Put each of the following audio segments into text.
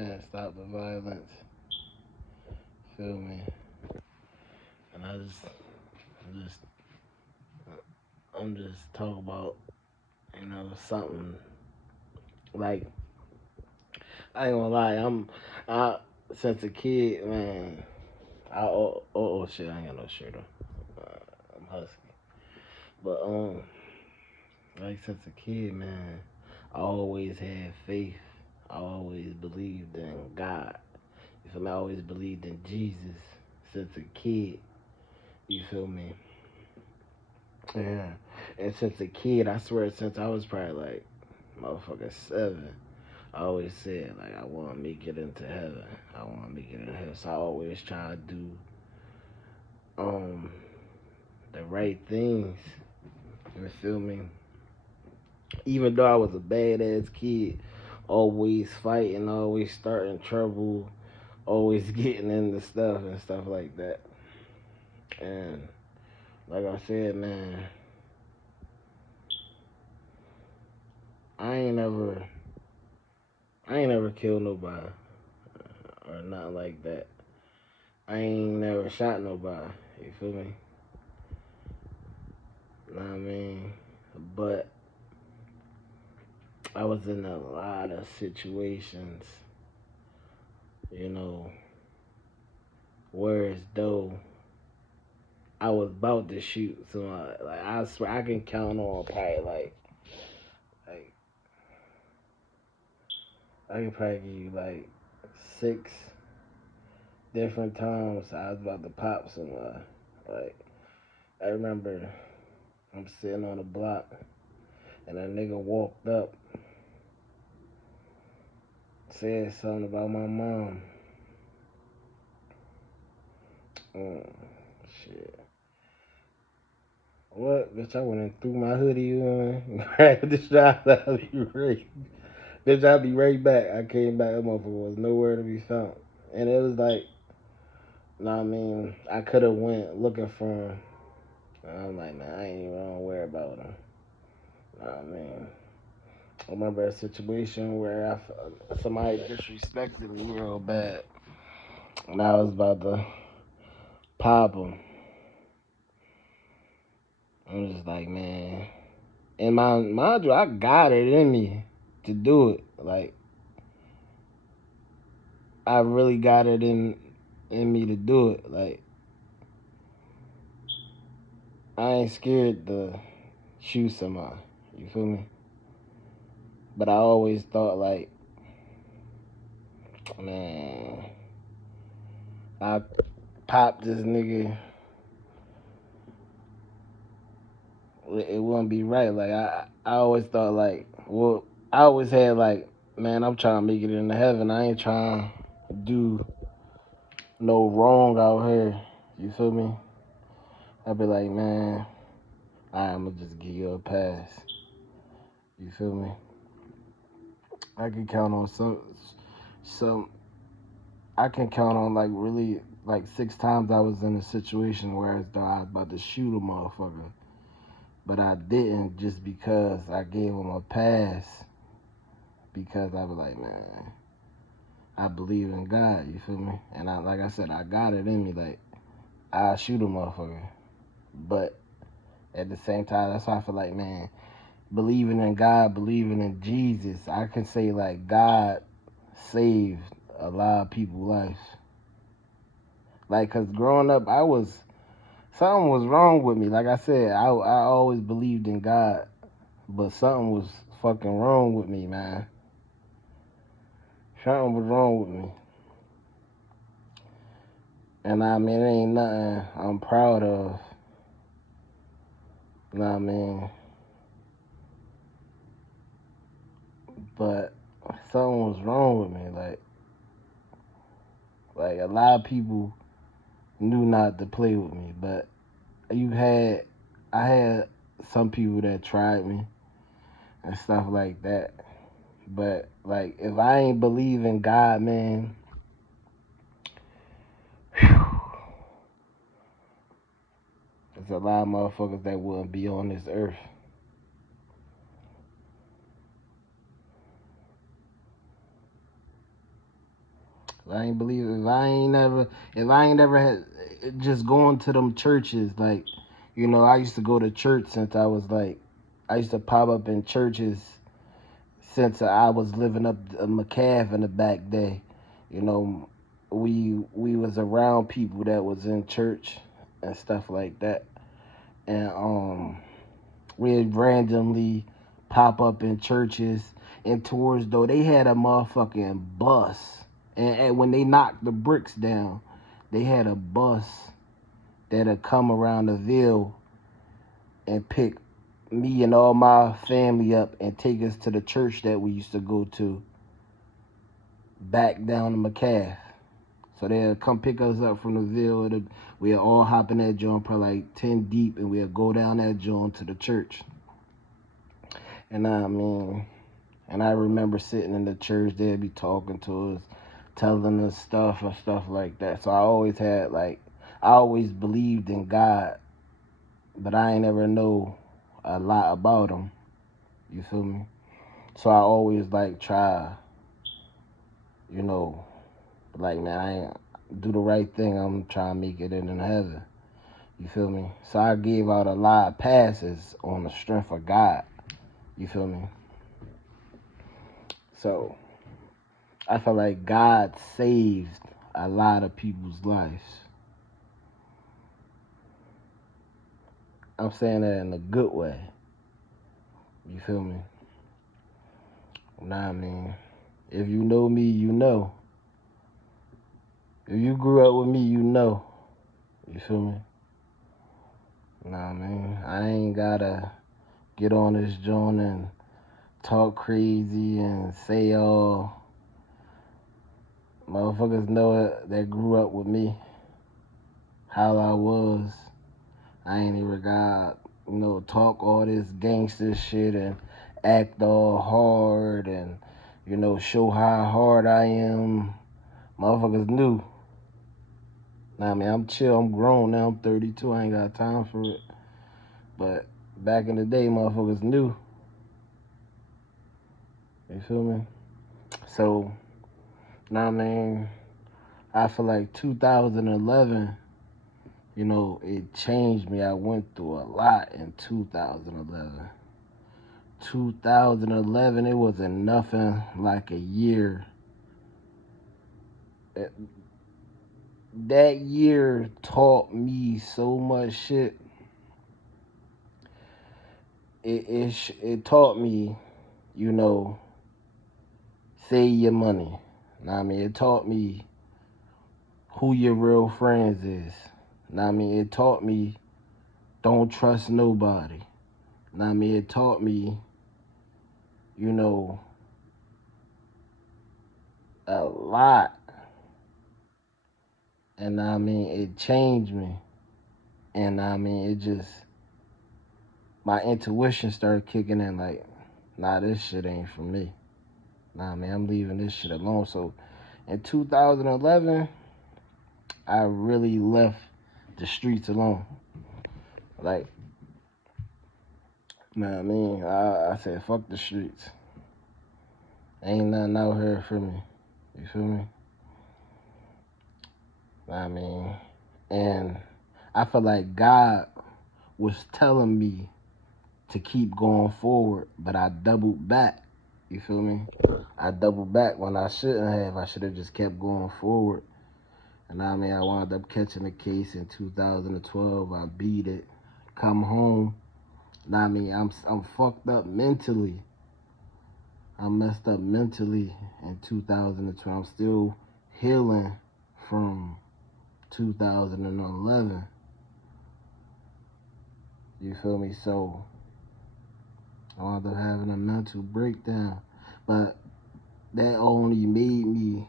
man, stop the violence. Feel me? And just, I'm just talking about, something like I ain't gonna lie. I since a kid, man. Oh shit, I ain't got no shirt on. I'm husky, but like since a kid, man, I always had faith. I always believed in God. You feel me? I always believed in Jesus since a kid. You feel me? Yeah. And since a kid, I swear, since I was probably like motherfucker 7, I always said like I want to make it into heaven. I want to make it in heaven. So I always try to do um the right things. You feel me? Even though I was a badass kid, always fighting, always starting trouble, always getting into stuff and stuff like that. And like I said, man, I ain't never, I ain't never killed nobody or nothing like that. I ain't never shot nobody. You feel me? Know what I mean? But I was in a lot of situations, you know, whereas though I was about to shoot. So like I swear I can count on probably like I can probably give you like 6 different times I was about to pop somebody. Like I remember I'm sitting on the block and a nigga walked up, said something about my mom. Mm, shit. What? Bitch, I went and threw my hoodie on, grabbed the shot, I'll be right. Bitch, I'll be right back. I came back, that motherfucker was nowhere to be found. And it was like, know what I mean? I could have went looking for him. And I'm like, man, I ain't even gonna worry about him. Know what I mean? I remember a situation where somebody disrespected me real bad. And I was about to pop him. I'm just like, man. And mind you, I got it in me to do it. Like, I really got it in me to do it. Like, I ain't scared to shoot somebody. You feel me? But I always thought like, man, I popped this nigga, it wouldn't be right. Like I always thought like, well, I always had like, man, I'm trying to make it into heaven. I ain't trying to do no wrong out here. You feel me? I'd be like, man, I'ma just give you a pass. You feel me? I can count on some. I can count on like really like 6 times I was in a situation where I was about to shoot a motherfucker, but I didn't just because I gave him a pass because I was like, man, I believe in God. You feel me? And I, like I said, I got it in me. Like I shoot a motherfucker, but at the same time, that's why I feel like, man, believing in God, believing in Jesus, I can say like God saved a lot of people's lives. Like, cause growing up, something was wrong with me. Like I said, I always believed in God, but something was fucking wrong with me, man. Something was wrong with me. And I mean, it ain't nothing I'm proud of. You know what I mean? But something was wrong with me. Like a lot of people knew not to play with me, but I had some people that tried me and stuff like that. But like, if I ain't believe in God, man, there's a lot of motherfuckers that wouldn't be on this earth. If I ain't never had just going to them churches, like, I used to go to church since I used to pop up in churches since I was living up McCaff in the back day. You know, we was around people that was in church and stuff like that, and we'd randomly pop up in churches and tours. Though they had a motherfucking bus, and when they knocked the bricks down, they had a bus that'd come around the Ville and pick me and all my family up and take us to the church that we used to go to back down to McCaff. So they'll come pick us up from the Ville. We'll all hop in that joint, probably like 10 deep, and we'll go down that joint to the church. And I remember sitting in the church, they'd be talking to us, telling us stuff and stuff like that. So I always believed in God, but I ain't ever know a lot about him. You feel me? So I always try, man, I ain't do the right thing. I'm trying to make it in heaven. You feel me? So I gave out a lot of passes on the strength of God. You feel me? So I feel like God saved a lot of people's lives. I'm saying that in a good way. You feel me? Nah, I mean, if you know me, you know. If you grew up with me, you know. You feel me? Nah, man, I ain't gotta get on this joint and talk crazy and say all. Motherfuckers know it that grew up with me, how I was. I ain't even got, talk all this gangster shit and act all hard and, show how hard I am. Motherfuckers knew. Nah, I mean, I'm chill, I'm grown now, I'm 32, I ain't got time for it. But back in the day, motherfuckers knew. You feel me? So, I mean, I feel like 2011, it changed me. I went through a lot in 2011. 2011, it wasn't nothing like a year. That year taught me so much shit. It taught me, save your money. I mean, it taught me who your real friends is. I mean, it taught me don't trust nobody. I mean, it taught me, a lot. And I mean, it changed me. And I mean, my intuition started kicking in like, nah, this shit ain't for me. Nah, man, I'm leaving this shit alone. So in 2011, I really left the streets alone. Like, nah, I mean, I said, fuck the streets. Ain't nothing out here for me. You feel me? I mean, and I feel like God was telling me to keep going forward, but I doubled back. You feel me? I doubled back when I shouldn't have. I should have just kept going forward. And I mean, I wound up catching the case in 2012. I beat it. Come home. I mean, I'm fucked up mentally. I'm messed up mentally in 2012. I'm still healing from 2011. You feel me? So I wound up having a mental breakdown. But that only made me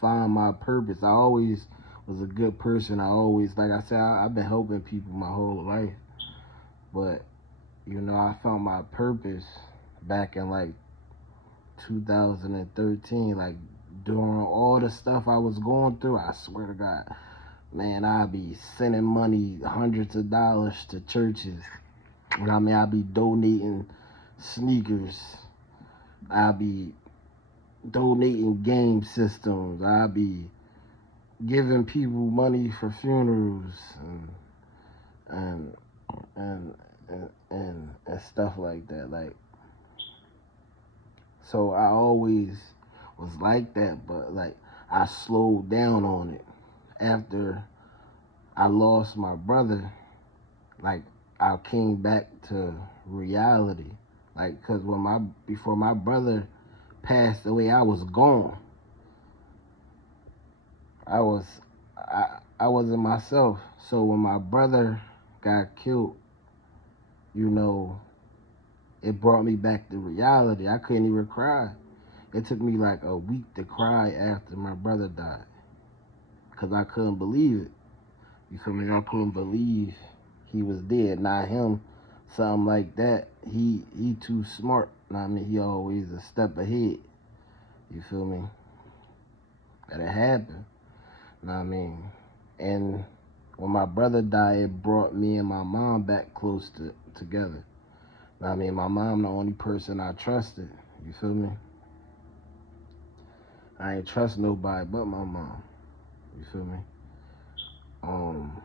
find my purpose. I always was a good person. I always, like I said, I've been helping people my whole life. But, I found my purpose back in 2013. Like, during all the stuff I was going through, I swear to God, man, I'd be sending money, hundreds of dollars to churches. I mean, I'd be donating sneakers. I'd be donating game systems. I'd be giving people money for funerals and and and stuff like that. Like, so I always was like that, but like I slowed down on it after I lost my brother. Like, I came back to reality. Like, cause before my brother passed away, I was gone. I was I wasn't myself. So when my brother got killed, you know, it brought me back to reality. I couldn't even cry. It took me like a week to cry after my brother died, cause I couldn't believe it. You feel me? I couldn't believe he was dead. Not him, something like that. He too smart. Know what I mean, he always a step ahead. You feel me? That it happened. Know what I mean? And when my brother died, it brought me and my mom back together. Know what I mean, my mom the only person I trusted. You feel me? I ain't trust nobody but my mom. You feel me? Um,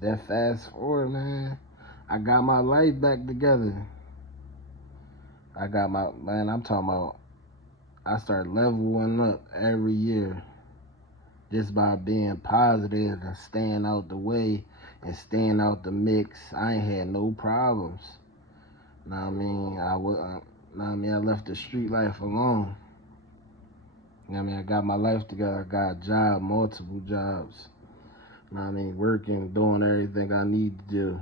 then fast forward, man. I got my life back together. I got my man. I'm talking about. I started leveling up every year just by being positive and staying out the way and staying out the mix. I ain't had no problems. Know what I mean? Know what I mean? I left the street life alone. You know what I mean? I got my life together. I got a job, multiple jobs. Know what I mean? Working, doing everything I need to do.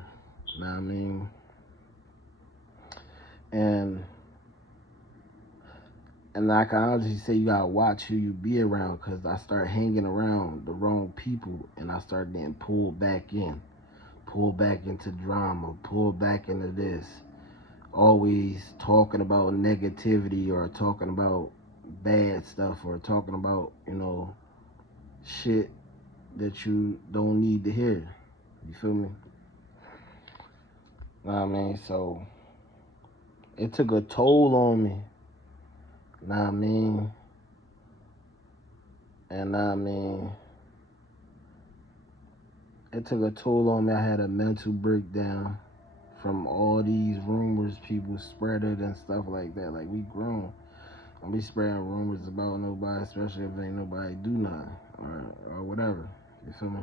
Know what I mean? And and I can honestly say you gotta watch who you be around, because I started hanging around the wrong people and I started getting pulled back into drama, pulled back into this. Always talking about negativity or talking about bad stuff or talking about, shit that you don't need to hear. You feel me? Know what I mean? So it took a toll on me. Know what I mean? And know what I mean? It took a toll on me. I had a mental breakdown from all these rumors people spread it and stuff like that. Like, we grown. Don't be spreading rumors about nobody, especially if ain't nobody do nothing or whatever. You feel me?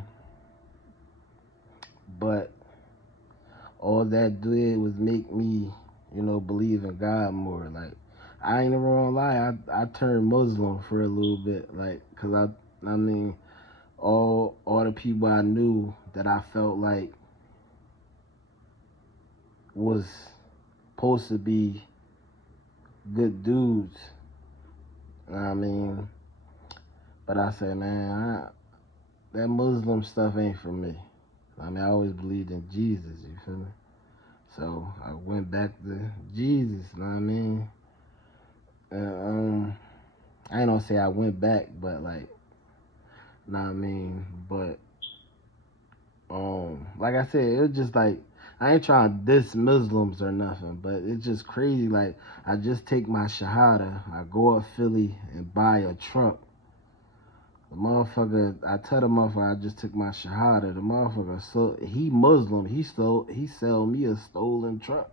But all that did was make me, believe in God more. Like, I ain't even gonna lie, I turned Muslim for a little bit, like, cause I mean, all the people I knew that I felt like was supposed to be good dudes. I mean, but I said, man, that Muslim stuff ain't for me. I mean, I always believed in Jesus, you feel me? So I went back to Jesus, you know what I mean? I ain't gonna say I went back, but like, you know what I mean? But, like I said, it was just like, I ain't trying to diss Muslims or nothing, but it's just crazy. Like, I just take my Shahada, I go up Philly and buy a truck. The motherfucker, I tell the motherfucker I just took my Shahada. The motherfucker, so he Muslim, he sell me a stolen truck.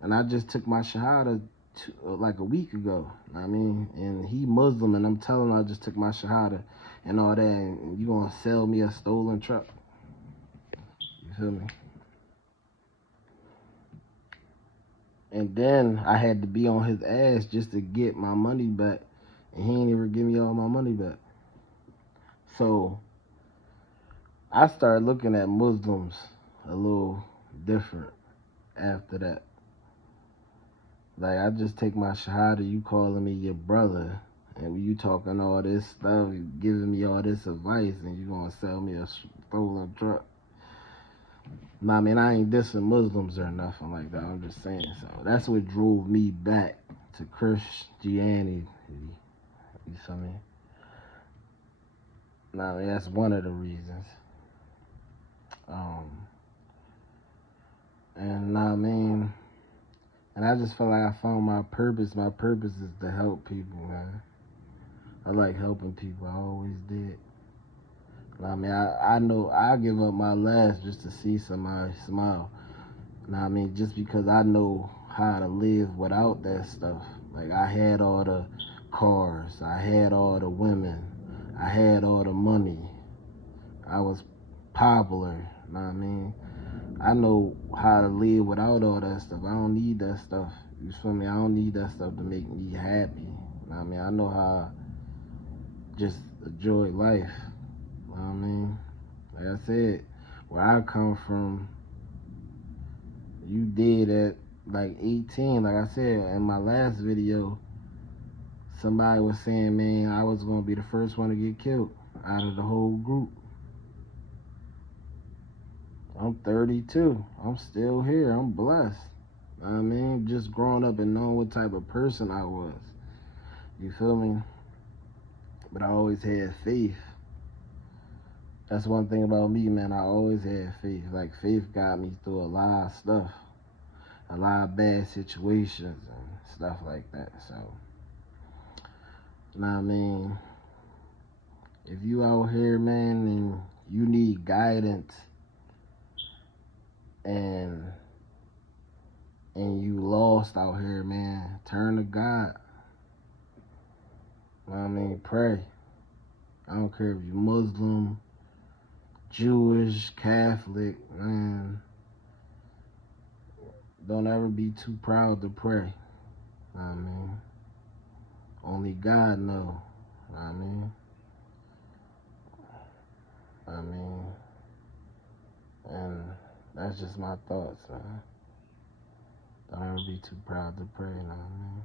And I just took my Shahada like a week ago. I mean, and he Muslim, and I'm telling him I just took my Shahada and all that, and you gonna sell me a stolen truck? You feel me? And then I had to be on his ass just to get my money back, and he ain't even give me all my money back. So I started looking at Muslims a little different after that. Like, I just take my Shahada, you calling me your brother, and you talking all this stuff, you giving me all this advice, and you gonna sell me a stolen truck. I mean, I ain't dissing Muslims or nothing like that. I'm just saying. So that's what drove me back to Christianity. You feel me? I mean, that's one of the reasons. Um, and I mean, and I just feel like I found my purpose. My purpose is to help people, man. I like helping people. I always did. I mean, I know I give up my last just to see somebody smile. I mean, just because I know how to live without that stuff. Like, I had all the cars, I had all the women, I had all the money. I was popular. Know what I mean? I know how to live without all that stuff. I don't need that stuff. You feel me? I don't need that stuff to make me happy. Know what I mean? I know how to just enjoy life. Know what I mean? Like I said, where I come from, you did at like 18. Like I said in my last video, somebody was saying, man, I was gonna be the first one to get killed out of the whole group. I'm 32. I'm still here. I'm blessed. I mean, just growing up and knowing what type of person I was. You feel me? But I always had faith. That's one thing about me, man. I always had faith. Like, faith got me through a lot of stuff, a lot of bad situations and stuff like that. So, you know what I mean? If you out here, man, and you need guidance and you lost out here, man, turn to God. You know what I mean? Pray. I don't care if you're Muslim, Jewish, Catholic, man. Don't ever be too proud to pray. You know what I mean? Only God know. You know what I mean? I mean, and that's just my thoughts, man. Don't ever be too proud to pray, you know what I mean?